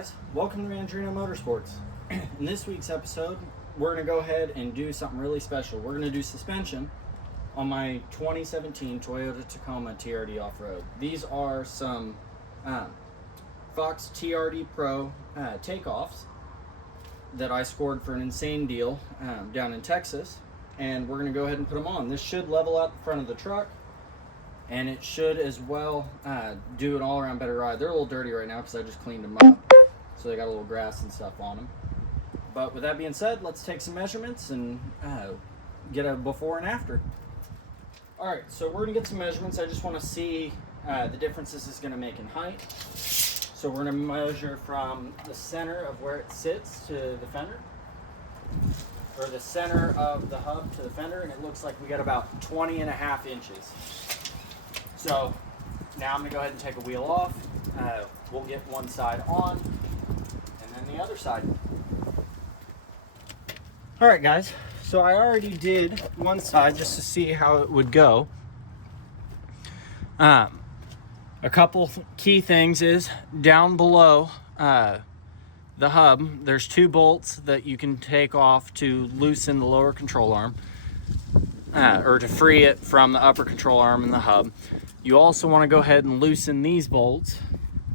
guys, welcome to Andrino Motorsports. In this week's episode, we're going to go ahead and do something really special. We're going to do suspension on my 2017 Toyota Tacoma TRD off-road. These are some Fox TRD Pro takeoffs that I scored for an insane deal down in Texas, and we're going to go ahead and put them on. This should level out the front of the truck, and it should as well do an all-around better ride. They're a little dirty right now because I just cleaned them up, so they got a little grass and stuff on them. But with that being said, let's take some measurements and get a before and after. All right, so we're gonna get some measurements. I just want to see the differences this is gonna make in height. So we're gonna measure from the center of where it sits to the fender, or the center of the hub to the fender, and it looks like we got about 20.5 inches. So now I'm gonna go ahead and take a wheel off. We'll get one side on and then the other side. All right, guys, so I already did one side just to see how it would go. A couple key things is down below the hub, there's two bolts that you can take off to loosen the lower control arm, or to free it from the upper control arm in the hub. You also want to go ahead and loosen these bolts,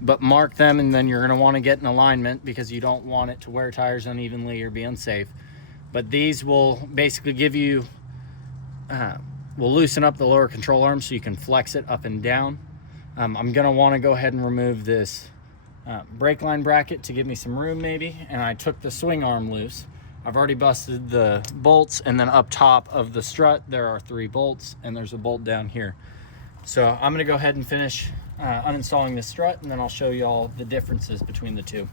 but mark them, and then you're going to want to get in alignment because you don't want it to wear tires unevenly or be unsafe. But these will basically give you, will loosen up the lower control arm so you can flex it up and down. I'm going to want to go ahead and remove this brake line bracket to give me some room maybe, and I took the swing arm loose. I've already busted the bolts, and then up top of the strut there are 3 bolts, and there's a bolt down here. So I'm going to go ahead and finish uninstalling this strut, and then I'll show you all the differences between the two.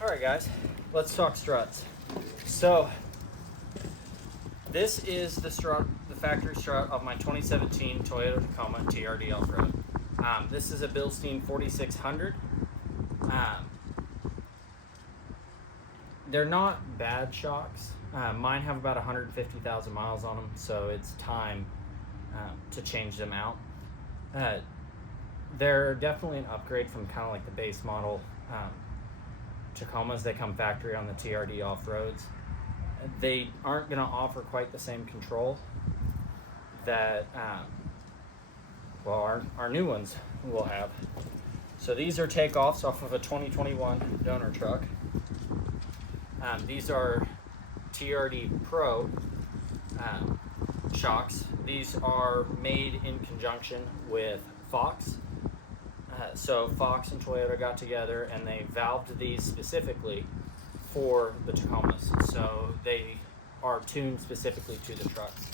Alright guys, let's talk struts. So this is the strut, the factory strut of my 2017 Toyota Tacoma TRD off-road. This is a Bilstein 4600. They're not bad shocks. Mine have about 150,000 miles on them, so it's time to change them out. They're definitely an upgrade from kind of like the base model Tacomas. They come factory on the TRD off-roads. They aren't going to offer quite the same control that well, our new ones will have. So these are takeoffs off of a 2021 donor truck. These are TRD Pro shocks. These are made in conjunction with Fox. So Fox and Toyota got together and they valved these specifically for the Tacomas. So they are tuned specifically to the trucks.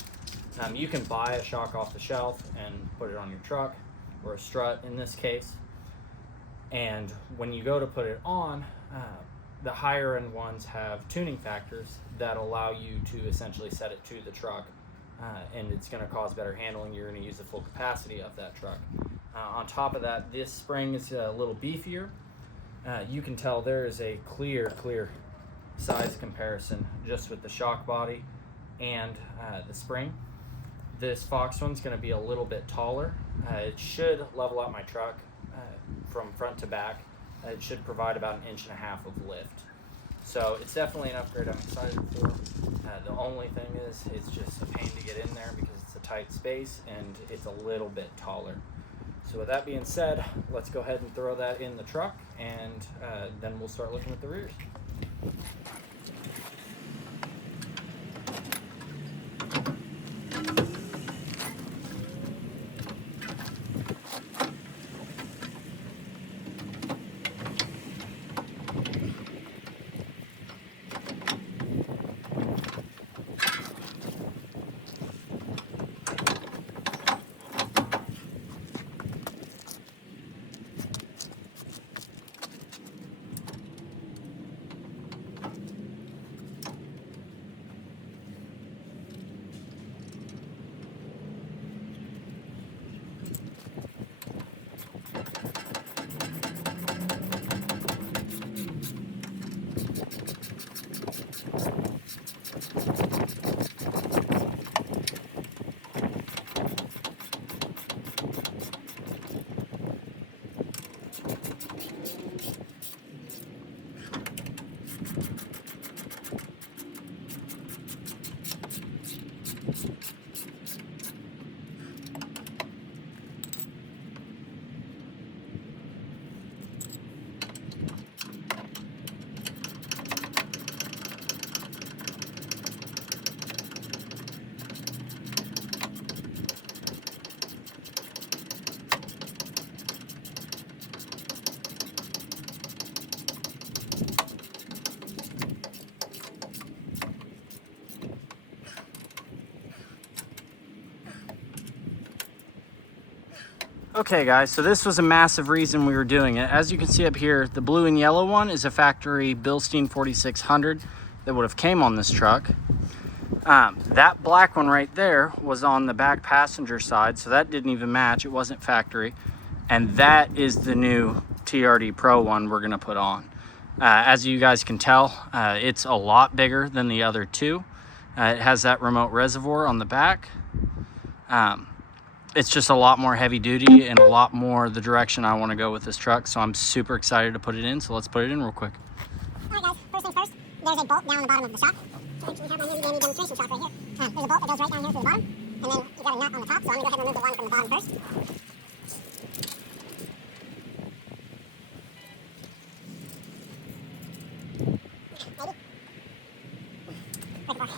You can buy a shock off the shelf and put it on your truck, or a strut in this case. And when you go to put it on, the higher end ones have tuning factors that allow you to essentially set it to the truck, and it's going to cause better handling. You're going to use the full capacity of that truck. On top of that, this spring is a little beefier. You can tell there is a clear size comparison just with the shock body and the spring. This Fox one's going to be a little bit taller. It should level out my truck from front to back. It should provide about 1.5 inches of lift. So it's definitely an upgrade I'm excited for. The only thing is it's just a pain to get in there because it's a tight space and it's a little bit taller. So with that being said, let's go ahead and throw that in the truck, and then we'll start looking at the rears. Okay guys, so this was a massive reason we were doing it. As you can see up here, the blue and yellow one is a factory Bilstein 4600 that would have came on this truck. That black one right there was on the back passenger side, so that didn't even match. It wasn't factory. And that is the new TRD Pro one we're gonna put on. As you guys can tell, it's a lot bigger than the other two. It has that remote reservoir on the back. It's just a lot more heavy duty and a lot more the direction I want to go with this truck. So I'm super excited to put it in. So let's put it in real quick. All right guys, first things first, there's a bolt down on the bottom of the shop. So we have my handy dandy demonstration shop right here. There's a bolt that goes right down here to the bottom. And then you got a nut on the top. So I'm going to go ahead and remove the one from the bottom first. Maybe. Right before.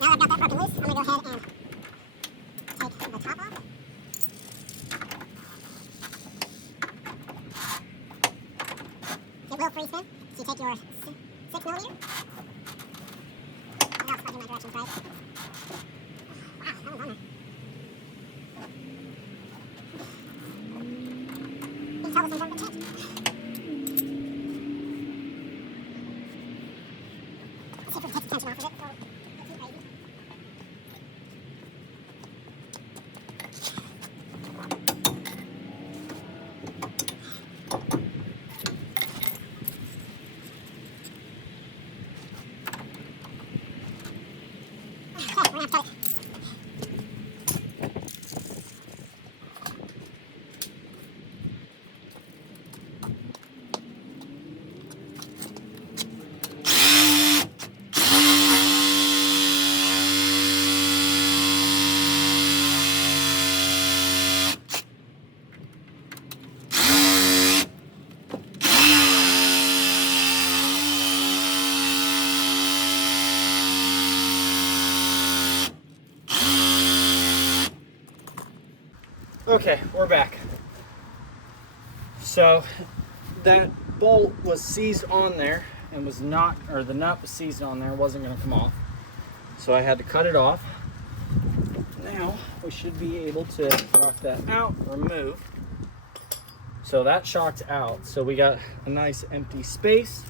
Now I've got that broken loose, I'm going to go ahead and take the top off. It will freeze thin, so you take your 6mm. And I'll start doing my directions right. Wow, that was on there. You can tell this one's over the change. Let's see if we can take the tension off of it before we go too crazy. Okay, we're going to have to cut it. Okay, we're back. So that bolt was seized on there and was not, or the nut was seized on there, wasn't going to come off. So I had to cut it off. Now we should be able to rock that out, remove. So that shock's out. So we got a nice empty space.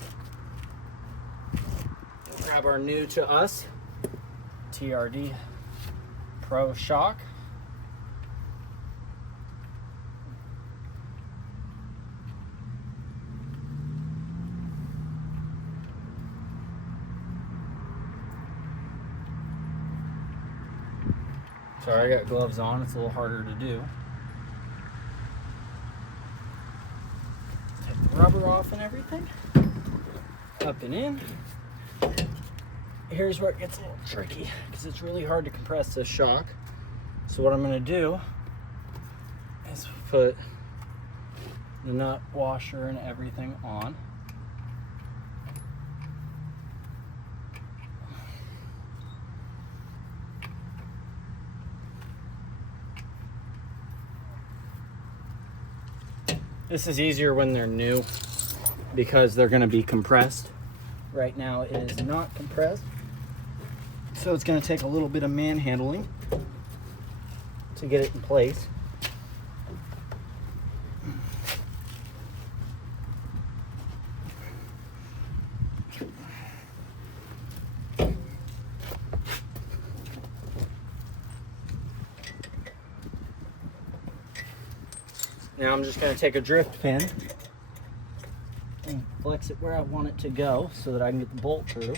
Grab our new to us TRD Pro shock. Sorry, I got gloves on. It's a little harder to do. Take the rubber off and everything. Up and in. Here's where it gets a little tricky because it's really hard to compress this shock. So what I'm going to do is put the nut washer and everything on. This is easier when they're new because they're going to be compressed. Right now it is not compressed. So it's going to take a little bit of manhandling to get it in place. Now I'm just going to take a drift pin and flex it where I want it to go so that I can get the bolt through.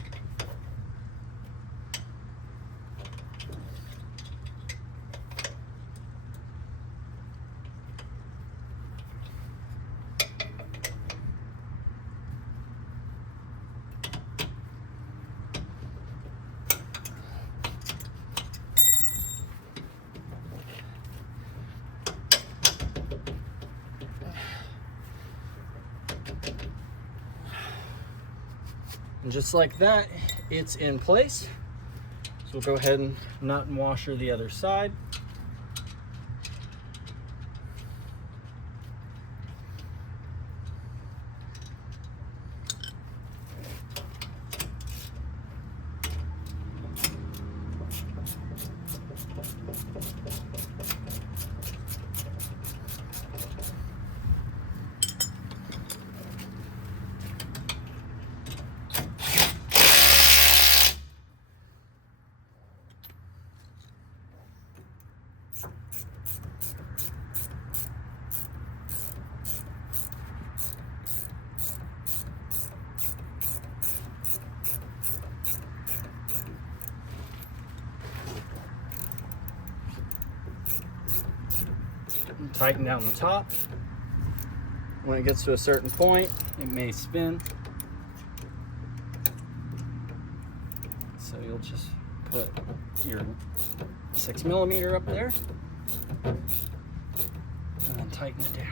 And just like that, it's in place. So we'll go ahead and nut and washer the other side. Tighten down the top. When it gets to a certain point, it may spin. So you'll just put your 6mm up there and then tighten it down.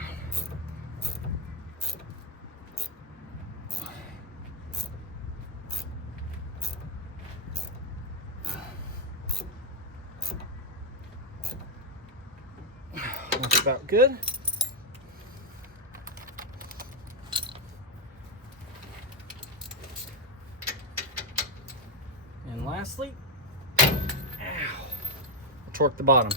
That's about good. And lastly, torque the bottom.